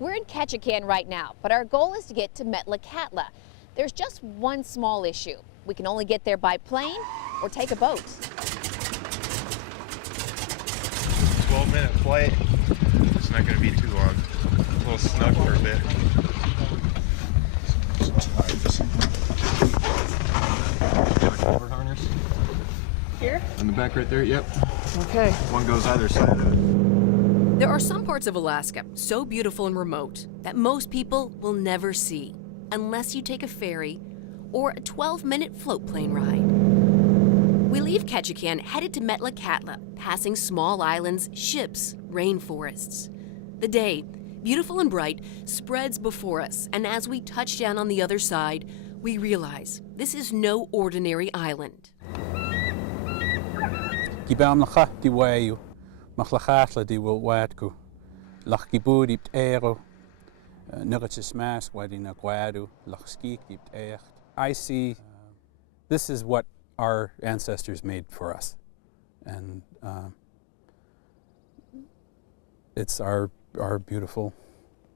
We're in Ketchikan right now, but our goal is to get to Metlakatla. There's just one small issue. We can only get there by plane or take a boat. 12-minute flight. It's not going to be too long. A little snug for a bit. Harness. Here? In the back right there, yep. Okay. One goes either side of it. There are some parts of Alaska so beautiful and remote that most people will never see unless you take a ferry or a 12-minute float plane ride. We leave Ketchikan headed to Metlakatla, passing small islands, ships, rainforests. The day, beautiful and bright, spreads before us, and as we touch down on the other side, we realize this is no ordinary island. Metlakatla di Wilwatku, Lachkibudi Ero, Nugatismas, Wadina Guadu, Lachskik Echt. I see this is what our ancestors made for us, and it's our beautiful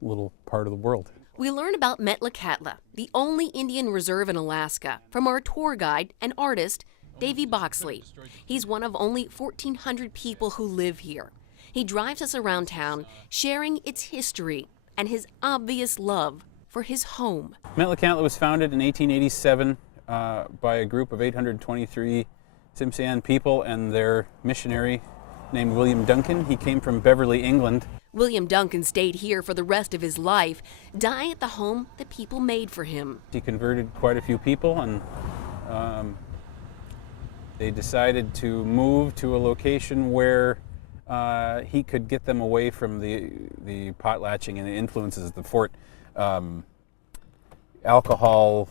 little part of the world. We learn about Metlakatla, the only Indian reserve in Alaska, from our tour guide and artist, Davy Boxley. He's one of only 1,400 people who live here. He drives us around town, sharing its history and his obvious love for his home. Metlakatla was founded in 1887 by a group of 823 Tsimshian people and their missionary named William Duncan. He came from Beverly, England. William Duncan stayed here for the rest of his life, dying at the home the people made for him. He converted quite a few people, and they decided to move to a location where he could get them away from the potlatching and the influences of the fort. Alcohol,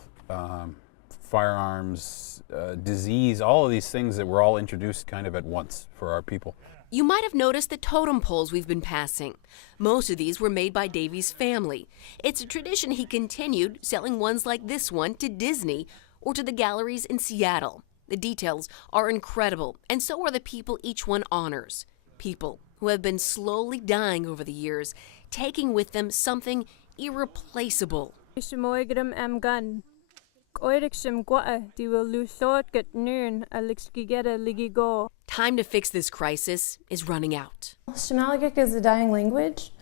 firearms, disease, all of these things that were all introduced kind of at once for our people. You might have noticed the totem poles we've been passing. Most of these were made by Davy's family. It's a tradition he continued, selling ones like this one to Disney or to the galleries in Seattle. The details are incredible, and so are the people each one honors. People who have been slowly dying over the years, taking with them something irreplaceable. Time to fix this crisis is running out. Shimalagik is a dying language.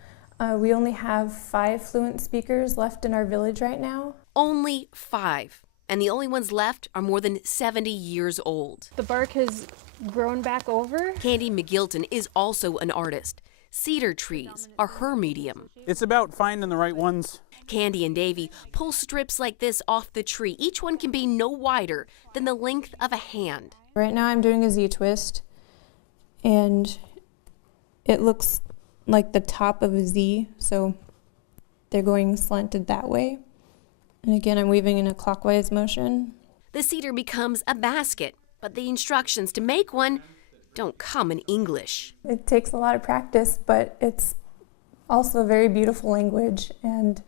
We only have 5 fluent speakers left in our village right now. Only 5. And the only ones left are more than 70 years old. The bark has grown back over. Candy McGilton is also an artist. Cedar trees are her medium. It's about finding the right ones. Candy and Davy pull strips like this off the tree. Each one can be no wider than the length of a hand. Right now I'm doing a Z-twist, and it looks like the top of a Z, so they're going slanted that way. And again, I'm weaving in a clockwise motion. The cedar becomes a basket, but the instructions to make one don't come in English. It takes a lot of practice, but it's also a very beautiful language, and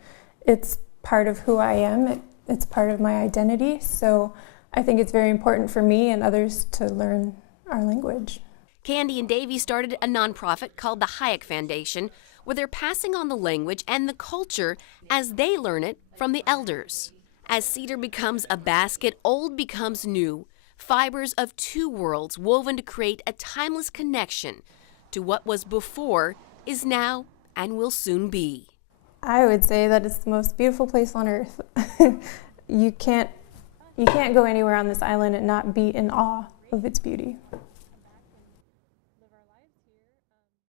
it's part of who I am. It's part of my identity, so I think it's very important for me and others to learn our language. Candy and Davy started a nonprofit called the Hayek Foundation, where they're passing on the language and the culture as they learn it from the elders. As cedar becomes a basket, old becomes new. Fibers of 2 worlds woven to create a timeless connection to what was before, is now, and will soon be. I would say that it's the most beautiful place on earth. You can't go anywhere on this island and not be in awe of its beauty.